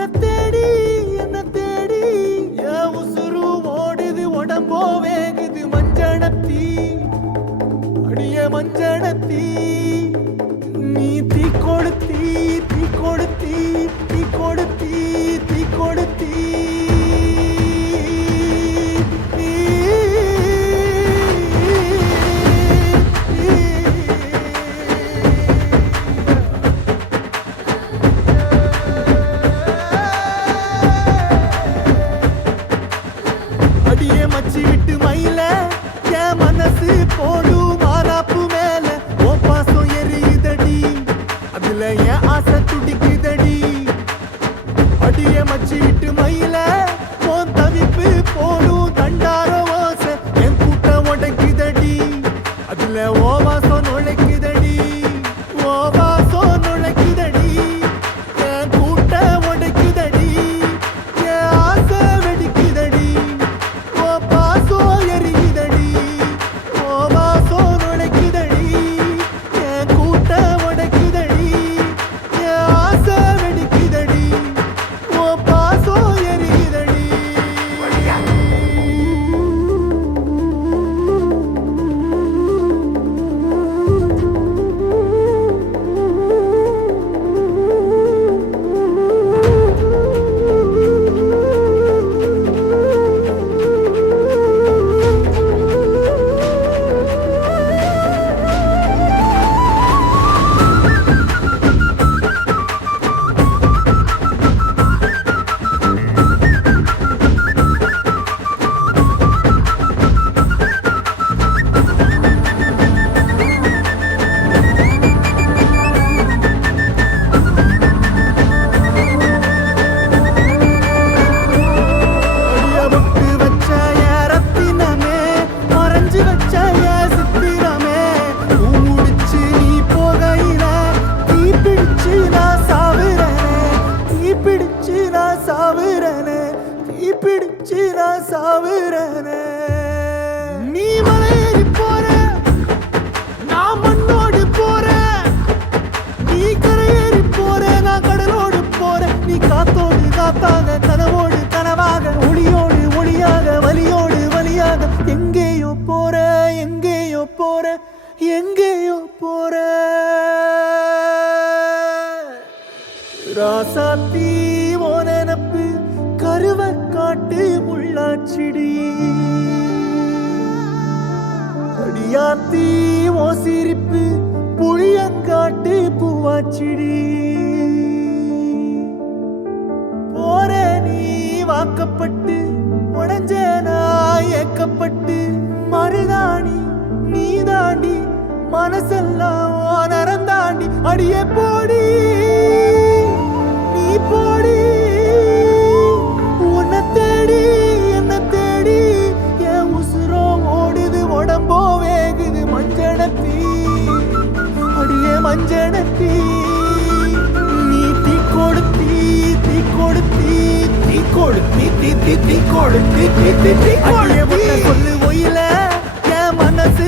உன்னை தேடி என்ன தேடி என் உசுரு ஓடுது உடம்போ வேகுது மஞ்சனத்தி அடிய மஞ்சனத்தி நீ தீ கொடுத்தி தீ கொடுத்தி தீ கொடுத்தி தீ கொடுத்தி அடியே மச்சி விட்டு மயில என் மனசு போடும் மாறாப்பு மேல ஓ பாசம் எரியுதடி அதுல என் ஆசை துடிக்குதடி அடியே மச்சி விட்டு மயில உன் தவிப்பு போடும் தண்டார ஓசை என் கூட்டம் உடைக்குதடி அதுல ஓ வாசம் நுழைக்குதடி ஓ வாசம் நுழைக்குதடி என் கூட்டம் உடைக்குதடி என் ஆசை வெடிக்குதடி ஓ பாசம் எரியுதடி ஓ வாசம் நுழைக்குதடி என் கூட்டம் உடைக்குதடி என் ஆசை வெடிக்குதடி ஓ பாசம் எரியுதடி அடிய முட்டு வச்ச என் ரத்தினமே மறைஞ்சு வச்ச என் சித்திரமே பூ முடிச்சு நீ போகையில தீ பிடிச்சு நான் சாவுறேனே தீ பிடிச்சு நான் சாவுறேனே தீ பிடிச்சு நான் சாவுறேனே நீ மலையேறி போற நான் மண்ணோடு போறேன் நீ கரையேறி போற நான் கடலோடு போறேன் நீ காத்தோடு காத்தாக கனவோடு கனவாக ஒளியோடு ஒளியாக வலியோடு வலியாக எங்கேயோ போற எங்கேயோ போற எங்கேயோ போற ராசாத்தி ஓ நினப்பு கருவ காட்டு முள்ளாச்சிடி அடியாத்தி ஓ சிரிப்பு புளியங்காட்டு பூவாச்சிடி போற நீ வாக்கப்பட்டு உடஞ்ச நான் ஏக்கப்பட்டு மருதாணி நீ தாண்டி மனசெல்லாம் ஓ நரந்தாண்டி அடியே போடி நீ போடி உன்னை தேடி என்ன தேடி என் உசுரோ ஓடுது உடம்போ வேகுது மஞ்சனத்தி அடியே மஞ்சனத்தி நீ தீ கொடுத்தி தீ கொடுத்தி தீ கொடுத்தி தீ தீ தீ கொடுத்தி தீ தீ தீ அடியே சொல்லு ஒயில என் மனசு